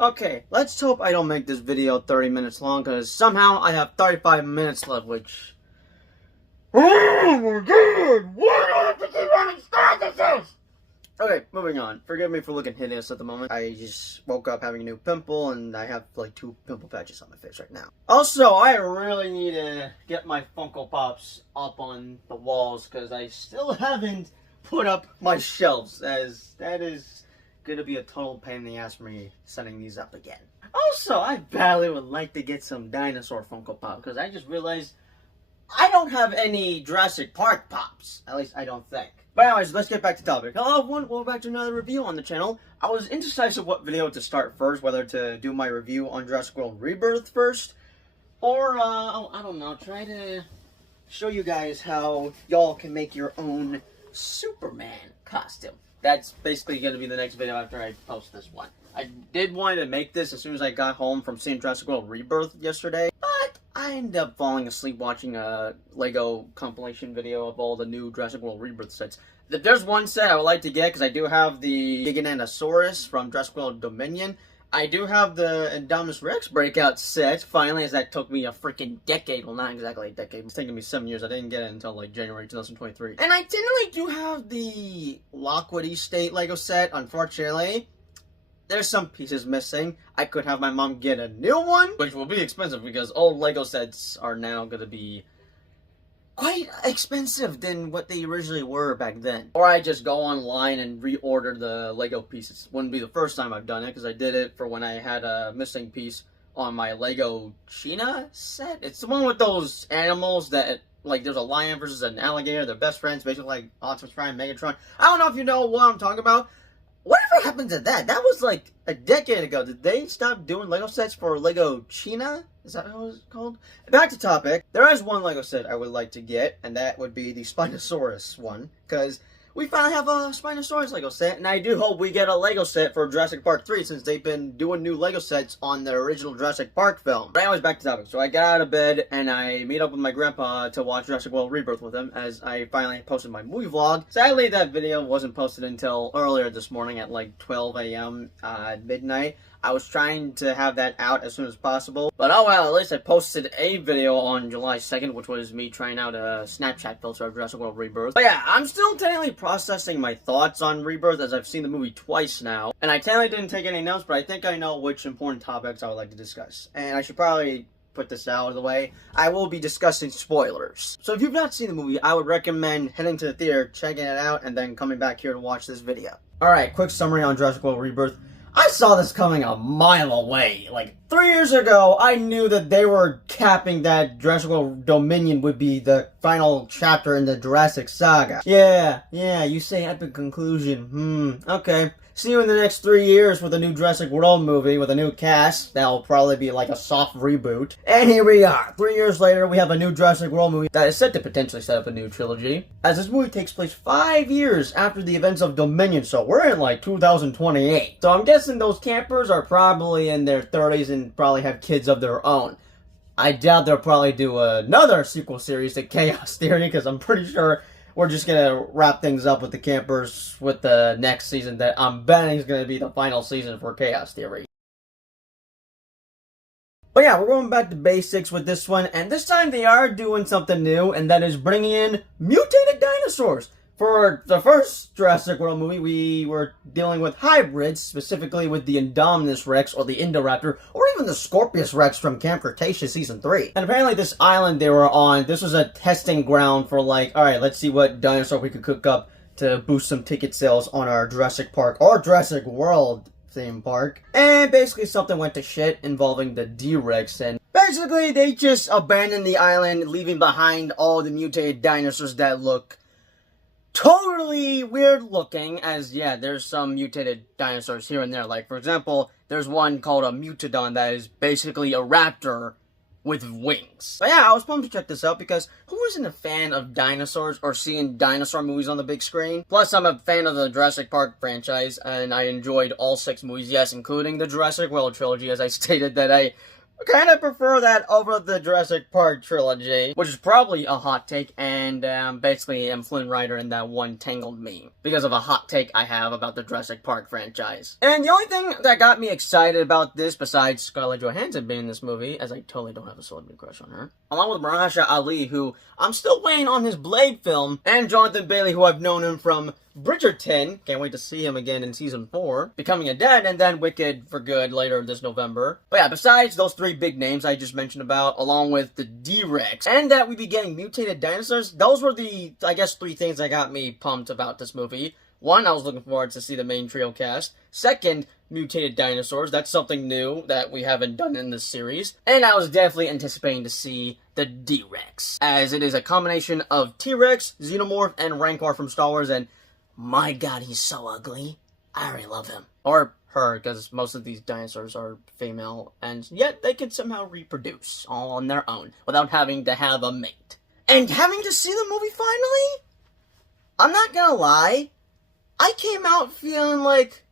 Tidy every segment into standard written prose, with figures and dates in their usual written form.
Okay, let's hope I don't make this video 30 minutes long, because somehow I have 35 minutes left, which... Oh my god! Why do I have to keep running statuses? Okay, moving on. Forgive me for looking hideous at the moment. I just woke up having a new pimple, and I have like 2 pimple patches on my face right now. Also, I really need to get my Funko Pops up on the walls, because I still haven't put up my shelves, as that is gonna be a total pain in the ass for me setting these up again. Also, I badly would like to get some dinosaur Funko Pop, because I just realized I don't have any Jurassic Park Pops. At least I don't think. But anyways, let's get back to topic. Hello everyone, welcome back to another review on the channel. I was indecisive what video to start first, whether to do my review on Jurassic World Rebirth first, or, I don't know, try to show you guys how y'all can make your own Superman costume. That's basically going to be the next video after I post this one. I did want to make this as soon as I got home from seeing Jurassic World Rebirth yesterday, but I ended up falling asleep watching a Lego compilation video of all the new Jurassic World Rebirth sets. If there's one set I would like to get, because I do have the Dinosaur from Jurassic World Dominion. I do have the Indominus Rex breakout set, finally, as that took me a freaking decade. Well, not exactly a decade. It's taken me 7 years. I didn't get it until, like, January 2023. And I generally do have the Lockwood Estate Lego set. Unfortunately, there's some pieces missing. I could have my mom get a new one, which will be expensive, because old Lego sets are now going to be quite expensive than what they originally were back then. Or I just go online and reorder the Lego pieces. Wouldn't be the first time I've done it, because I did it for when I had a missing piece on my Lego Cheetah set. It's the one with those animals that, like, there's a lion versus an alligator. They're best friends, basically like Optimus Prime, Megatron. I don't know if you know what I'm talking about. Whatever happened to that? That was like a decade ago. Did they stop doing Lego sets for Lego Cheetah? Is that how it's called? Back to topic. There is one Lego set I would like to get, and that would be the Spinosaurus one, because we finally have a Spinosaurus Lego set, and I do hope we get a Lego set for Jurassic Park 3, since they've been doing new Lego sets on the original Jurassic Park film. But anyways, back to topic. So I got out of bed, and I meet up with my grandpa to watch Jurassic World Rebirth with him, as I finally posted my movie vlog. Sadly, that video wasn't posted until earlier this morning at like 12 a.m. Midnight. I was trying to have that out as soon as possible, but oh well, at least I posted a video on July 2nd, which was me trying out a Snapchat filter of Jurassic World Rebirth. But yeah, I'm still technically processing my thoughts on Rebirth, as I've seen the movie twice now, and I technically didn't take any notes, but I think I know which important topics I would like to discuss, and I should probably put this out of the way. I will be discussing spoilers. So if you've not seen the movie, I would recommend heading to the theater, checking it out, and then coming back here to watch this video. Alright, quick summary on Jurassic World Rebirth. I saw this coming a mile away. Like, 3 years ago, I knew that they were capping that Jurassic World Dominion would be the final chapter in the Jurassic saga. Yeah, you say epic conclusion. Okay. See you in the next 3 years with a new Jurassic World movie with a new cast. That'll probably be like a soft reboot. And here we are. 3 years later, we have a new Jurassic World movie that is set to potentially set up a new trilogy, as this movie takes place 5 years after the events of Dominion, so we're in like 2028. So I'm guessing those campers are probably in their 30s and probably have kids of their own. I doubt they'll probably do another sequel series to Chaos Theory, because I'm pretty sure we're just gonna wrap things up with the campers with the next season that I'm betting is gonna be the final season for Chaos Theory. But yeah, we're going back to basics with this one, and this time they are doing something new, and that is bringing in mutated dinosaurs. For the first Jurassic World movie, we were dealing with hybrids, specifically with the Indominus Rex, or the Indoraptor, or even the Scorpius Rex from Camp Cretaceous Season 3. And apparently this island they were on, this was a testing ground for like, alright, let's see what dinosaur we could cook up to boost some ticket sales on our Jurassic Park, or Jurassic World theme park. And basically something went to shit involving the D-Rex, and basically they just abandoned the island, leaving behind all the mutated dinosaurs that look totally weird looking, as yeah, there's some mutated dinosaurs here and there. Like, for example, there's one called a Mutodon that is basically a raptor with wings. But yeah, I was pumped to check this out, because who isn't a fan of dinosaurs or seeing dinosaur movies on the big screen? Plus, I'm a fan of the Jurassic Park franchise, and I enjoyed all 6 movies, yes, including the Jurassic World trilogy, as I stated that I kind of prefer that over the Jurassic Park trilogy, which is probably a hot take, and basically I'm Flynn Rider in that one Tangled meme, because of a hot take I have about the Jurassic Park franchise. And the only thing that got me excited about this, besides Scarlett Johansson being in this movie, as I totally don't have a celebrity crush on her, along with Mahershala Ali, who I'm still waiting on his Blade film, and Jonathan Bailey, who I've known him from Bridgerton, can't wait to see him again in season 4, Becoming a Dad, and then Wicked for Good later this November. But yeah, besides those 3 big names I just mentioned about, along with the D-Rex, and that we'd be getting mutated dinosaurs, those were the, I guess, 3 things that got me pumped about this movie. 1, I was looking forward to see the main trio cast. 2nd, mutated dinosaurs. That's something new that we haven't done in this series. And I was definitely anticipating to see the D-Rex, as it is a combination of T-Rex, Xenomorph, and Rancor from Star Wars, and my god, he's so ugly. I already love him. Or her, because most of these dinosaurs are female, and yet they can somehow reproduce all on their own without having to have a mate. And having to see the movie finally, I'm not gonna lie, I came out feeling like,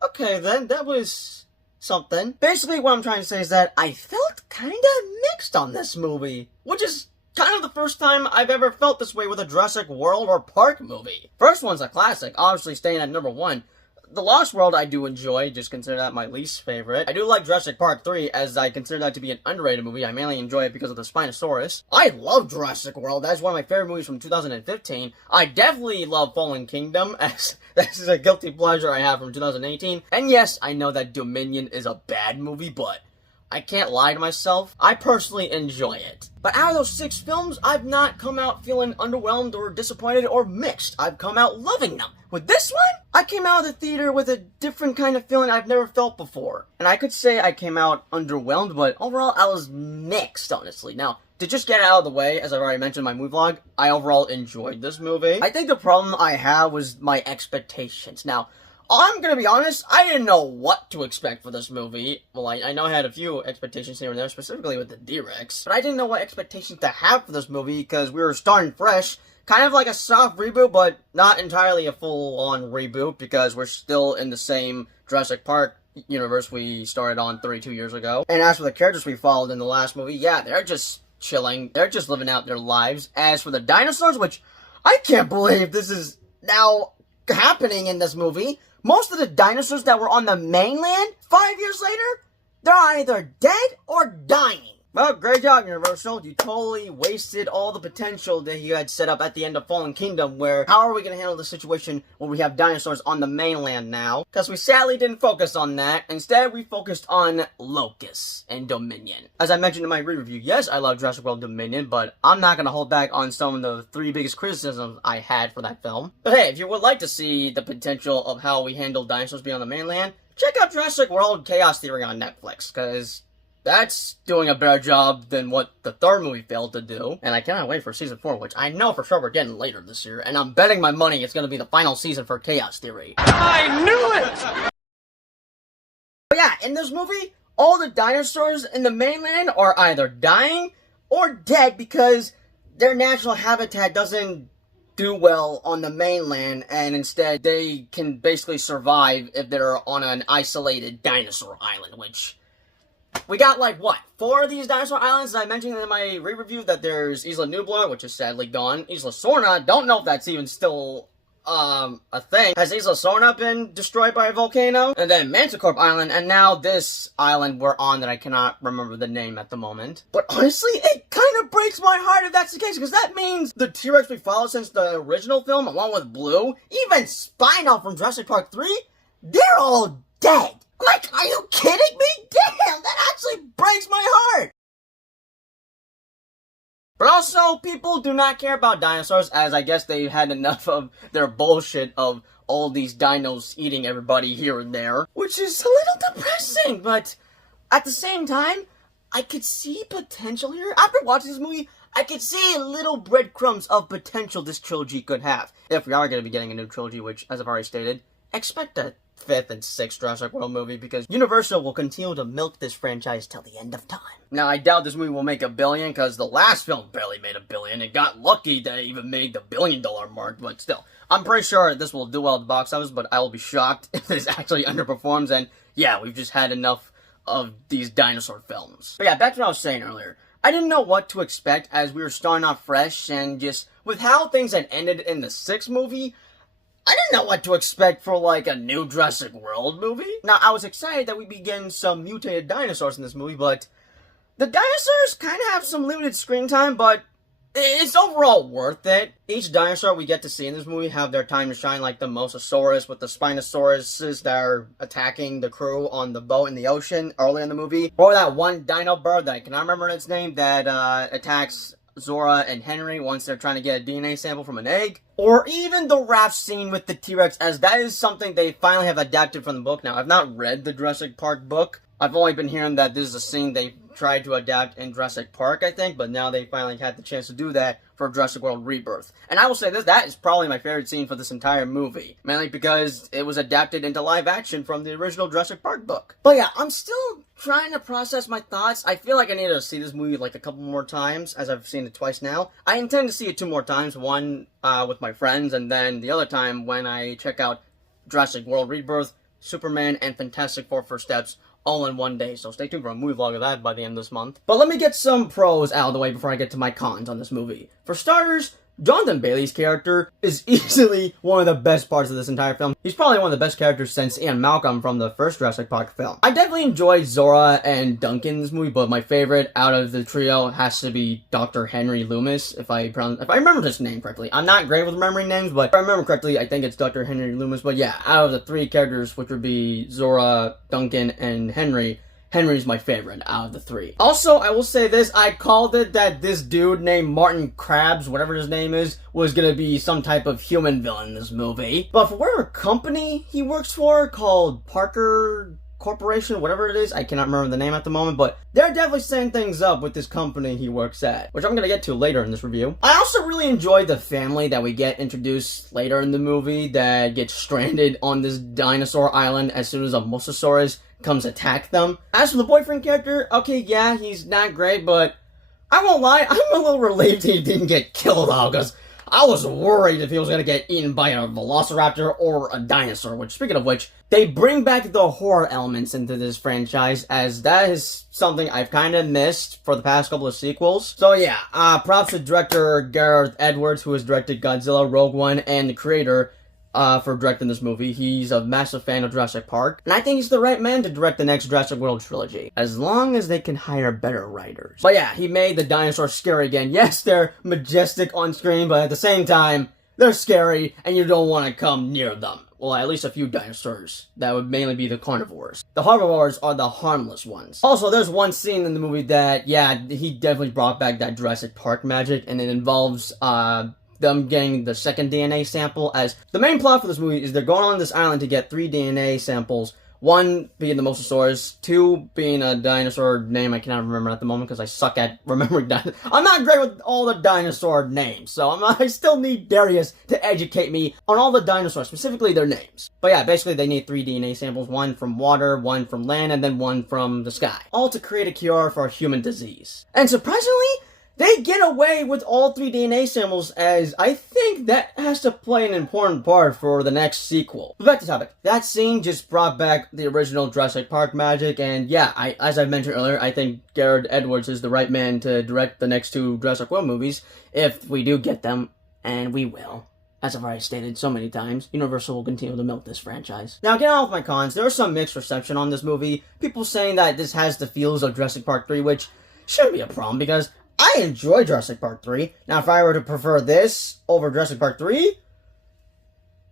okay then, that was something. Basically what I'm trying to say is that I felt kinda mixed on this movie, which is kind of the first time I've ever felt this way with a Jurassic World or Park movie. First one's a classic, obviously staying at number 1. The Lost World I do enjoy, just consider that my least favorite. I do like Jurassic Park 3, as I consider that to be an underrated movie. I mainly enjoy it because of the Spinosaurus. I love Jurassic World, that's one of my favorite movies from 2015. I definitely love Fallen Kingdom, as this is a guilty pleasure I have from 2018. And yes, I know that Dominion is a bad movie, but I can't lie to myself, I personally enjoy it. But out of those 6 films, I've not come out feeling underwhelmed or disappointed or mixed. I've come out loving them. With this one, I came out of the theater with a different kind of feeling I've never felt before. And I could say I came out underwhelmed, but overall I was mixed, honestly. Now, to just get it out of the way, as I've already mentioned in my movie vlog, I overall enjoyed this movie. I think the problem I had was my expectations. Now, I'm gonna be honest, I didn't know what to expect for this movie. Well, I know I had a few expectations here and there, specifically with the D-Rex, but I didn't know what expectations to have for this movie, because we were starting fresh. Kind of like a soft reboot, but not entirely a full-on reboot, because we're still in the same Jurassic Park universe we started on 32 years ago. And as for the characters we followed in the last movie, yeah, they're just chilling. They're just living out their lives. As for the dinosaurs, which I can't believe this is now happening in this movie, most of the dinosaurs that were on the mainland 5 years later, they're either dead or dying. Well, great job, Universal. You totally wasted all the potential that you had set up at the end of Fallen Kingdom, where how are we going to handle the situation where we have dinosaurs on the mainland now? Because we sadly didn't focus on that. Instead, we focused on Locust and Dominion. As I mentioned in my re-review, yes, I love Jurassic World Dominion, but I'm not going to hold back on some of the 3 biggest criticisms I had for that film. But hey, if you would like to see the potential of how we handle dinosaurs beyond the mainland, check out Jurassic World Chaos Theory on Netflix, because that's doing a better job than what the 3rd movie failed to do. And I cannot wait for season 4, which I know for sure we're getting later this year. And I'm betting my money it's going to be the final season for Chaos Theory. I knew it! But yeah, in this movie, all the dinosaurs in the mainland are either dying or dead because their natural habitat doesn't do well on the mainland, and instead they can basically survive if they're on an isolated dinosaur island, which we got, like, what, 4 of these dinosaur islands? I mentioned in my re-review that there's Isla Nublar, which is sadly gone. Isla Sorna, don't know if that's even still, a thing. Has Isla Sorna been destroyed by a volcano? And then Manticore Island, and now this island we're on that I cannot remember the name at the moment. But honestly, it kind of breaks my heart if that's the case, because that means the T-Rex we followed since the original film, along with Blue, even Spino from Jurassic Park 3, they're all dead. Like, are you kidding me? Damn, that actually breaks my heart! But also, people do not care about dinosaurs, as I guess they've had enough of their bullshit of all these dinos eating everybody here and there. Which is a little depressing, but at the same time, I could see potential here. After watching this movie, I could see little breadcrumbs of potential this trilogy could have. If we are going to be getting a new trilogy, which, as I've already stated, expect a 5th and 6th Jurassic World movie, because Universal will continue to milk this franchise till the end of time. Now, I doubt this movie will make $1 billion, because the last film barely made $1 billion. It got lucky that it even made the $1 billion mark, but still, I'm pretty sure this will do well at the box office, but I will be shocked if this actually underperforms, and yeah, we've just had enough of these dinosaur films. But yeah, back to what I was saying earlier. I didn't know what to expect as we were starting off fresh, and just with how things had ended in the 6th movie, I didn't know what to expect for, like, a new Jurassic World movie. Now, I was excited that we'd be getting some mutated dinosaurs in this movie, but the dinosaurs kind of have some limited screen time, but it's overall worth it. Each dinosaur we get to see in this movie have their time to shine, like the Mosasaurus with the Spinosauruses that are attacking the crew on the boat in the ocean early in the movie. Or that one dino bird that I cannot remember its name that attacks Zora and Henry once they're trying to get a DNA sample from an egg. Or even the raft scene with the T-Rex, as that is something they finally have adapted from the book. Now, I've not read the Jurassic Park book. I've only been hearing that this is a scene they tried to adapt in Jurassic Park, I think, but now they finally had the chance to do that for Jurassic World Rebirth. And I will say this, that is probably my favorite scene for this entire movie, mainly because it was adapted into live action from the original Jurassic Park book. But yeah, I'm still trying to process my thoughts. I feel like I need to see this movie like a couple more times, as I've seen it twice now. I intend to see it 2 more times, one with my friends, and then the other time when I check out Jurassic World Rebirth, Superman, and Fantastic Four First Steps all in one day, so stay tuned for a movie vlog of that by the end of this month. But let me get some pros out of the way before I get to my cons on this movie. For starters, Jonathan Bailey's character is easily one of the best parts of this entire film. He's probably one of the best characters since Ian Malcolm from the first Jurassic Park film. I definitely enjoy Zora and Duncan in this movie, but my favorite out of the trio has to be Dr. Henry Loomis, if I remember his name correctly. I'm not great with remembering names, but if I remember correctly, I think it's Dr. Henry Loomis. But yeah, out of the 3 characters, which would be Zora, Duncan, and Henry's my favorite out of the 3. Also, I will say this, I called it that this dude named Martin Krabs, whatever his name is, was gonna be some type of human villain in this movie. But for whatever company he works for, called Parker Corporation, whatever it is, I cannot remember the name at the moment, but they're definitely setting things up with this company he works at, which I'm gonna get to later in this review. I also really enjoy the family that we get introduced later in the movie that gets stranded on this dinosaur island as soon as a Mosasaurus comes attack them. As for the boyfriend character, okay, yeah, he's not great, but I won't lie, I'm a little relieved he didn't get killed though, because I was worried if he was gonna get eaten by a velociraptor or a dinosaur, which, speaking of which, they bring back the horror elements into this franchise, as that is something I've kind of missed for the past couple of sequels. So yeah, props to director Gareth Edwards, who has directed Godzilla, Rogue One, and the creator, for directing this movie. He's a massive fan of Jurassic Park, and I think he's the right man to direct the next Jurassic World trilogy, as long as they can hire better writers. But yeah, he made the dinosaurs scary again. Yes, they're majestic on screen, but at the same time, they're scary, and you don't want to come near them. Well, at least a few dinosaurs. That would mainly be the carnivores. The herbivores are the harmless ones. Also, there's one scene in the movie that, yeah, he definitely brought back that Jurassic Park magic, and it involves, them getting the second DNA sample, as the main plot for this movie is they're going on this island to get 3 DNA samples, 1 being the Mosasaurus, 2 being a dinosaur name I cannot remember at the moment because I suck at remembering dinosaurs. I'm not great with all the dinosaur names, so I still need Darius to educate me on all the dinosaurs, specifically their names. But yeah, basically they need 3 DNA samples, 1 from water, 1 from land, and then 1 from the sky, all to create a cure for a human disease. And surprisingly, they get away with all 3 DNA samples, as I think that has to play an important part for the next sequel. But back to topic. That scene just brought back the original Jurassic Park magic, and yeah, as I mentioned earlier, I think Gareth Edwards is the right man to direct the next 2 Jurassic World movies, if we do get them, and we will. As I've already stated so many times, Universal will continue to milk this franchise. Now, getting off my cons, there was some mixed reception on this movie. People saying that this has the feels of Jurassic Park 3, which shouldn't be a problem, because I enjoy Jurassic Park 3. Now, if I were to prefer this over Jurassic Park 3,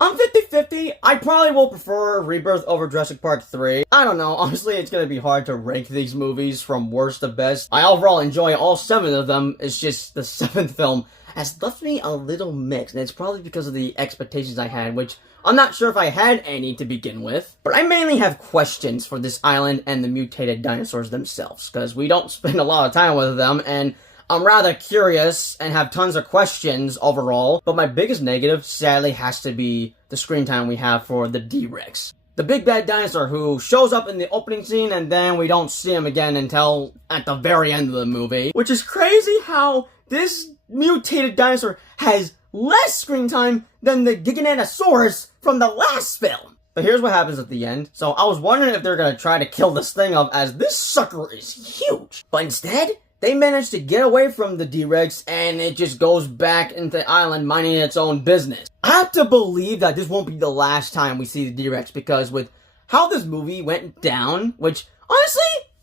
I'm 50-50. I probably will prefer Rebirth over Jurassic Park 3. I don't know. Honestly, it's gonna be hard to rank these movies from worst to best. I overall enjoy all 7 of them. It's just the 7th film has left me a little mixed, and it's probably because of the expectations I had, which I'm not sure if I had any to begin with. But I mainly have questions for this island and the mutated dinosaurs themselves, because we don't spend a lot of time with them, and I'm rather curious and have tons of questions overall. But my biggest negative, sadly, has to be the screen time we have for the D-Rex. The big bad dinosaur who shows up in the opening scene and then we don't see him again until at the very end of the movie. Which is crazy how this mutated dinosaur has less screen time than the Giganotosaurus from the last film. But here's what happens at the end. So I was wondering if they're gonna try to kill this thing off, as this sucker is huge. But instead, they managed to get away from the D-Rex, and it just goes back into the island minding its own business. I have to believe that this won't be the last time we see the D-Rex, because with how this movie went down, which, honestly,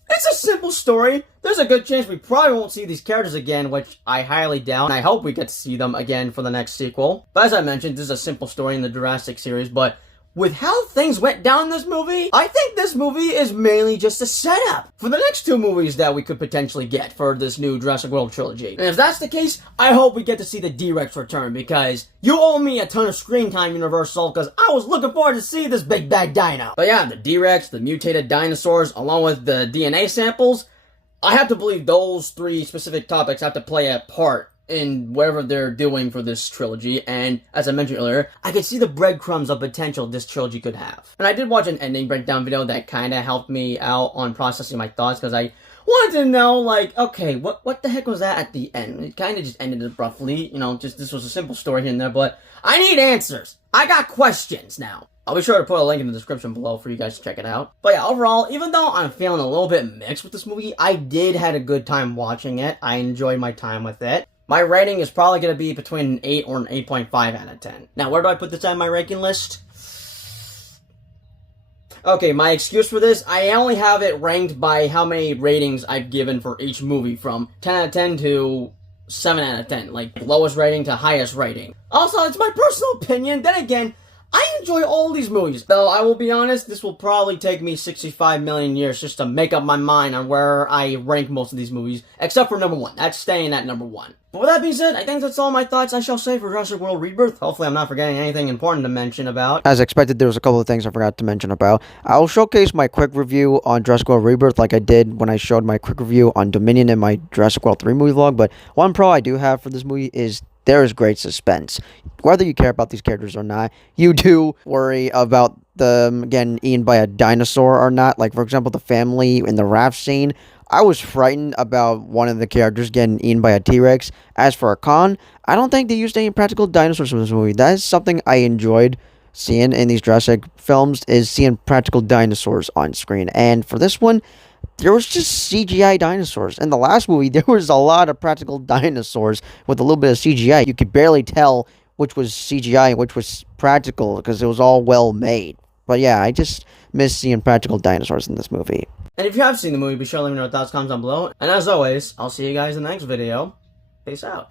it's a simple story. There's a good chance we probably won't see these characters again, which I highly doubt, and I hope we get to see them again for the next sequel. But as I mentioned, this is a simple story in the Jurassic series, but with how things went down in this movie, I think this movie is mainly just a setup for the next 2 movies that we could potentially get for this new Jurassic World trilogy. And if that's the case, I hope we get to see the D-Rex return, because you owe me a ton of screen time, Universal, because I was looking forward to see this big bad dino. But yeah, the D-Rex, the mutated dinosaurs, along with the DNA samples, I have to believe those 3 specific topics have to play a part in whatever they're doing for this trilogy, and as I mentioned earlier, I could see the breadcrumbs of potential this trilogy could have. And I did watch an ending breakdown video that kind of helped me out on processing my thoughts, because I wanted to know, like, okay, what the heck was that at the end? It kind of just ended abruptly, you know, just this was a simple story here and there, but I need answers. I got questions now. I'll be sure to put a link in the description below for you guys to check it out. But yeah, overall, even though I'm feeling a little bit mixed with this movie, I did had a good time watching it. I enjoyed my time with it. My rating is probably going to be between an 8 or an 8.5 out of 10. Now, where do I put this on my ranking list? Okay, my excuse for this, I only have it ranked by how many ratings I've given for each movie, from 10 out of 10 to 7 out of 10. Like, lowest rating to highest rating. Also, it's my personal opinion. Then again, I enjoy all these movies, though I will be honest, this will probably take me 65 million years just to make up my mind on where I rank most of these movies, except for number 1. That's staying at number 1. But with that being said, I think that's all my thoughts I shall say for Jurassic World Rebirth. Hopefully I'm not forgetting anything important to mention about. As expected, there was a couple of things I forgot to mention about. I'll showcase my quick review on Jurassic World Rebirth like I did when I showed my quick review on Dominion in my Jurassic World 3 movie vlog, but one pro I do have for this movie is there is great suspense. Whether you care about these characters or not, you do worry about them getting eaten by a dinosaur or not. Like, for example, the family in the raft scene. I was frightened about one of the characters getting eaten by a T-Rex. As for a con, I don't think they used any practical dinosaurs in this movie. That is something I enjoyed seeing in these Jurassic films, is seeing practical dinosaurs on screen. And for this one, there was just CGI dinosaurs. In the last movie, there was a lot of practical dinosaurs with a little bit of CGI. You could barely tell which was CGI and which was practical, because it was all well made. But yeah, I just miss seeing practical dinosaurs in this movie. And if you have seen the movie, be sure to let me know your thoughts, comments down below. And as always, I'll see you guys in the next video. Peace out.